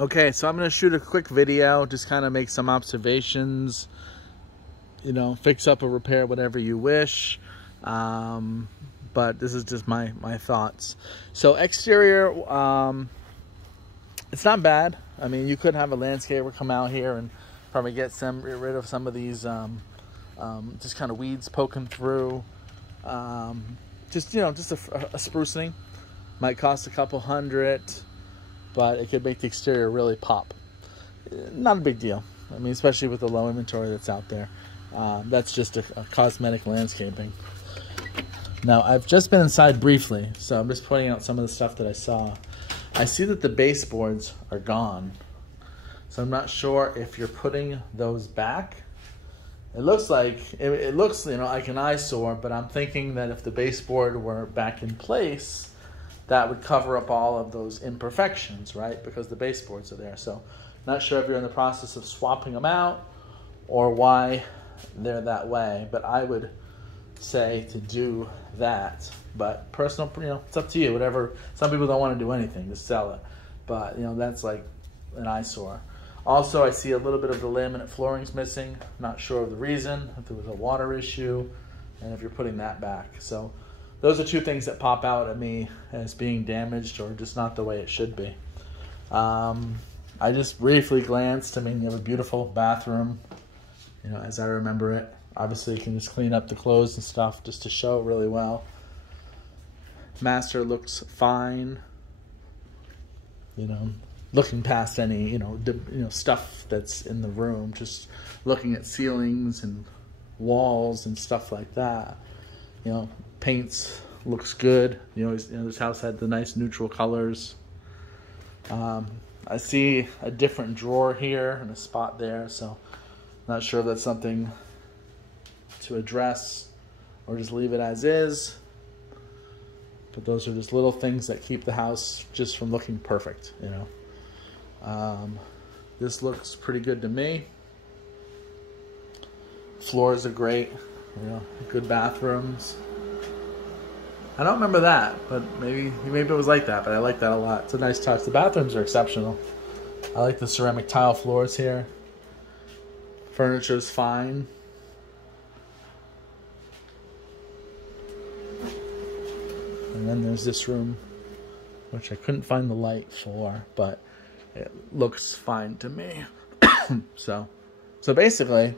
Okay, so I'm going to shoot a quick video, just kind of make some observations, you know, fix up or repair whatever you wish. But this is just my thoughts. So exterior, it's not bad. I mean, you could have a landscaper come out here and probably get rid of some of these just kind of weeds poking through. Just, you know, just a sprucening. Might cost a couple hundred, but it could make the exterior really pop. Not a big deal. I mean, especially with the low inventory that's out there. That's just a cosmetic landscaping. Now, I've just been inside briefly, so I'm just pointing out some of the stuff that I saw. I see that the baseboards are gone. So I'm not sure if you're putting those back. It looks like, it looks, you know, like an eyesore, but I'm thinking that if the baseboard were back in place, that would cover up all of those imperfections, right? Because the baseboards are there. So not sure if you're in the process of swapping them out or why they're that way, but I would say to do that. But personal, you know, it's up to you. Whatever. Some people don't want to do anything, just sell it. But, you know, that's like an eyesore. Also, I see a little bit of the laminate flooring's missing. Not sure of the reason, if there was a water issue, and if you're putting that back. So those are two things that pop out at me as being damaged or just not the way it should be. I just briefly glanced. I mean, you have a beautiful bathroom, you know, as I remember it. Obviously, you can just clean up the clothes and stuff just to show it really well. Master looks fine. You know, looking past any, you know, stuff that's in the room, just looking at ceilings and walls and stuff like that. You know, paints looks good. You know, this house had the nice neutral colors. I see a different drawer here and a spot there, so not sure if that's something to address or just leave it as is. But those are just little things that keep the house just from looking perfect, you know. This looks pretty good to me. Floors are great, you know, good bathrooms. I don't remember that, but maybe it was like that, but I like that a lot. It's a nice touch. The bathrooms are exceptional. I like the ceramic tile floors here. Furniture's fine. And then there's this room, which I couldn't find the light for, but it looks fine to me. So basically,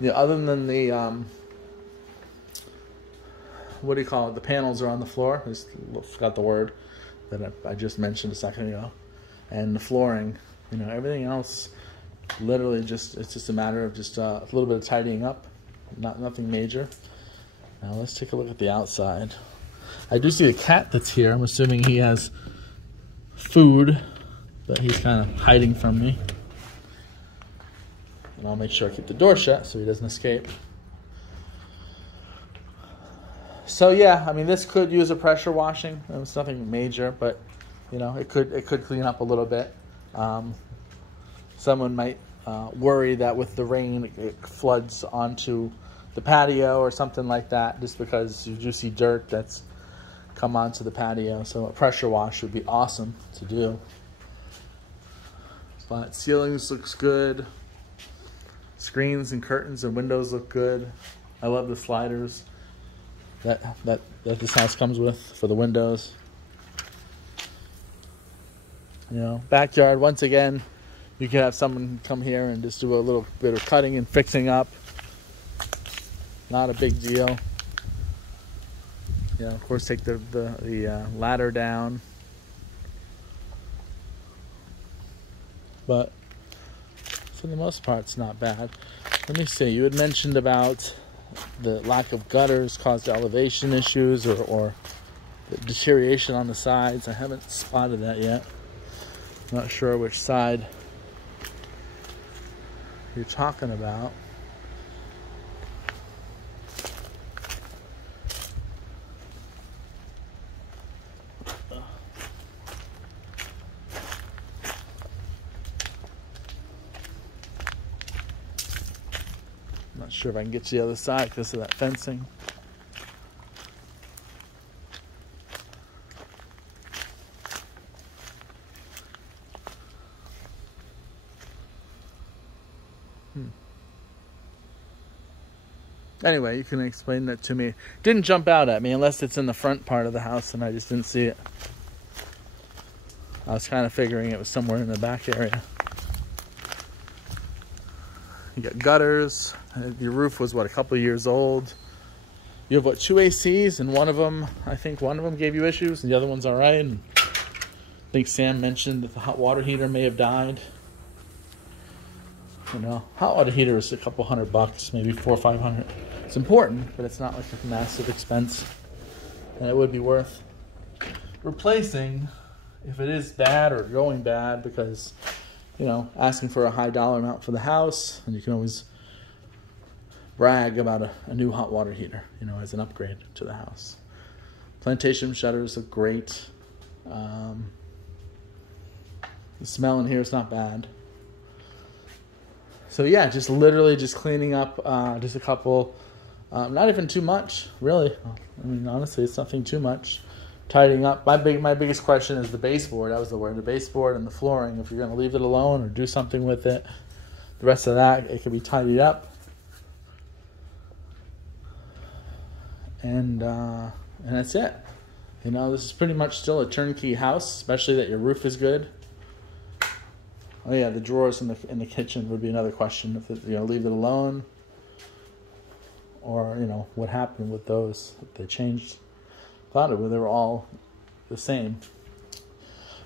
yeah, other than the what do you call it? The panels are on the floor. I just forgot the word that I just mentioned a second ago. And the flooring, you know, everything else, literally it's just a matter of just a little bit of tidying up. Nothing major. Now let's take a look at the outside. I do see the cat that's here. I'm assuming he has food, but he's kind of hiding from me. And I'll make sure I keep the door shut so he doesn't escape. So yeah, I mean, this could use a pressure washing. It's nothing major, but you know, it could clean up a little bit. Someone might worry that with the rain it floods onto the patio or something like that, just because you do see dirt that's come onto the patio. So a pressure wash would be awesome to do. But ceilings looks good. Screens and curtains and windows look good. I love the sliders that this house comes with for the windows. You know, backyard, once again, you can have someone come here and just do a little bit of cutting and fixing up. Not a big deal. You know, of course, take the ladder down. But for the most part, it's not bad. Let me see. You had mentioned about the lack of gutters caused elevation issues or the deterioration on the sides. I haven't spotted that yet. Not sure which side you're talking about. Not sure if I can get to the other side because of that fencing. Anyway, you can explain that to me. Didn't jump out at me unless it's in the front part of the house and I just didn't see it. I was kind of figuring it was somewhere in the back area. You got gutters. Your roof was, what, a couple years old. You have, what, 2 ACs, and one of them, I think one of them gave you issues, and the other one's all right. And I think Sam mentioned that the hot water heater may have died. You know, hot water heater is a couple $100, maybe $400 or $500. It's important, but it's not like a massive expense, and it would be worth replacing if it is bad or going bad, because, you know, asking for a high dollar amount for the house, and you can always brag about a new hot water heater, you know, as an upgrade to the house. Plantation shutters look great. The smell in here is not bad. So yeah, just literally just cleaning up just a couple, not even too much, really. I mean, honestly, it's nothing too much. Tidying up. My biggest question is the baseboard. That was the word, the baseboard and the flooring. If you're going to leave it alone or do something with it, the rest of that, it can be tidied up. And that's it. You know, this is pretty much still a turnkey house, especially that your roof is good. Oh yeah, the drawers in the kitchen would be another question. If it, you know, leave it alone, or, you know, what happened with those? If they changed. Thought they were all the same.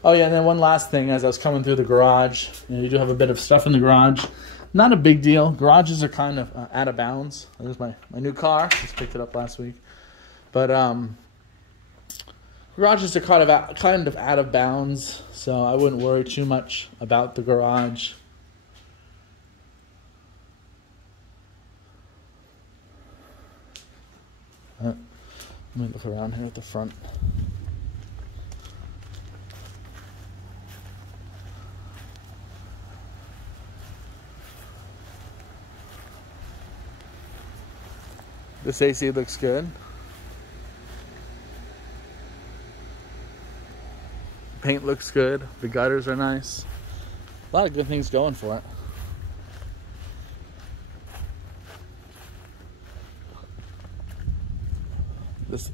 Oh yeah, and then one last thing. As I was coming through the garage, you know, you do have a bit of stuff in the garage. Not a big deal. Garages are kind of out of bounds. There's my new car. Just picked it up last week. But garages are kind of out of bounds, so I wouldn't worry too much about the garage. Let me look around here at the front. This AC looks good. Paint looks good. The gutters are nice. A lot of good things going for it. This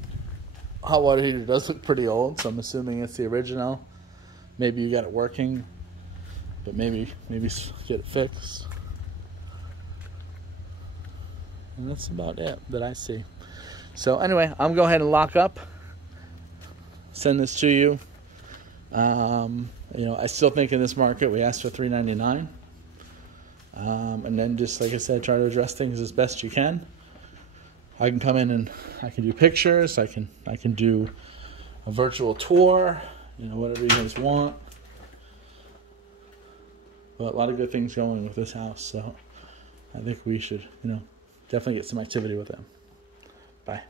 hot water heater does look pretty old, so I'm assuming it's the original. Maybe you got it working, but maybe get it fixed. And that's about it that I see. So anyway, I'm gonna go ahead and lock up. Send this to you. You know, I still think in this market we asked for $399. And then just like I said, try to address things as best you can. I can come in and I can do pictures. I can do a virtual tour. You know, whatever you guys want. But a lot of good things going with this house, so I think we should, you know, definitely get some activity with them. Bye.